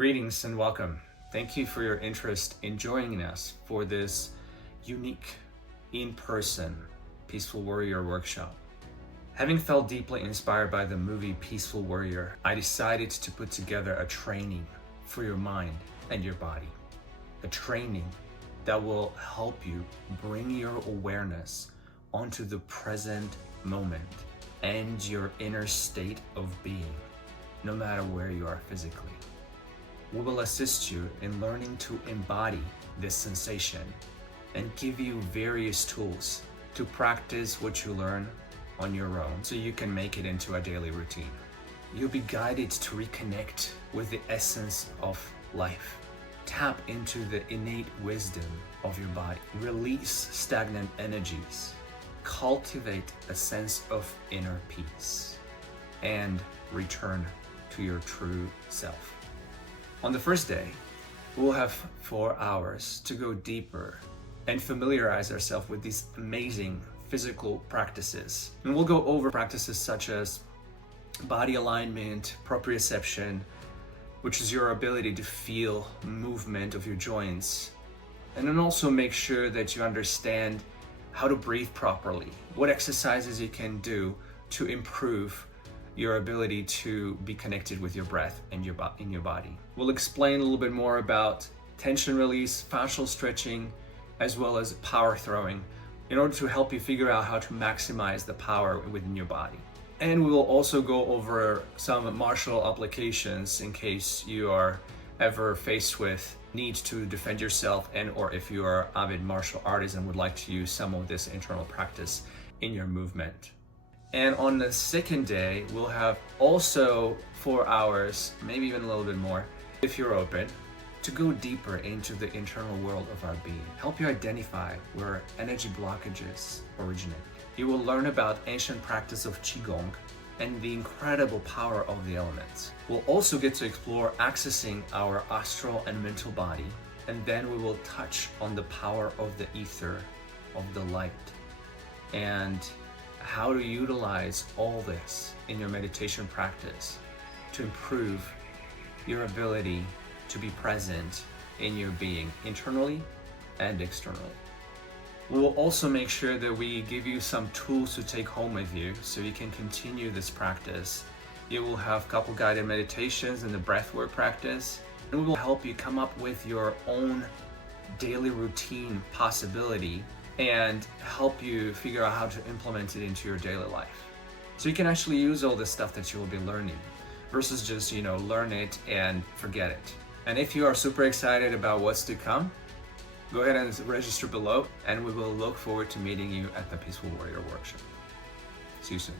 Greetings and welcome. Thank you for your interest in joining us for this unique in-person Peaceful Warrior workshop. Having felt deeply inspired by the movie Peaceful Warrior, I decided to put together a training for your mind and your body. A training that will help you bring your awareness onto the present moment and your inner state of being, no matter where you are physically. We will assist you in learning to embody this sensation and give you various tools to practice what you learn on your own so you can make it into a daily routine. You'll be guided to reconnect with the essence of life. Tap into the innate wisdom of your body. Release stagnant energies. Cultivate a sense of inner peace. And return to your true self. On the first day, we'll have 4 hours to go deeper and familiarize ourselves with these amazing physical practices. And we'll go over practices such as body alignment, proprioception, which is your ability to feel movement of your joints. And then also make sure that you understand how to breathe properly, what exercises you can do to improve your ability to be connected with your breath and in your body. We'll explain a little bit more about tension release, fascial stretching, as well as power throwing in order to help you figure out how to maximize the power within your body. And we will also go over some martial applications in case you are ever faced with need to defend yourself, and or if you are an avid martial artist and would like to use some of this internal practice in your movement. And on the second day, we'll have also 4 hours, maybe even a little bit more, if you're open, to go deeper into the internal world of our being. Help you identify where energy blockages originate. You will learn about ancient practice of Qigong and the incredible power of the elements. We'll also get to explore accessing our astral and mental body, and then we will touch on the power of the ether, of the light, and how to utilize all this in your meditation practice to improve your ability to be present in your being, internally and externally. We will also make sure that we give you some tools to take home with you so you can continue this practice. You will have a couple guided meditations and the breathwork practice, and we will help you come up with your own daily routine possibility and help you figure out how to implement it into your daily life. So you can actually use all the stuff that you will be learning versus just, learn it and forget it. And if you are super excited about what's to come, go ahead and register below, and we will look forward to meeting you at the Peaceful Warrior Workshop. See you soon.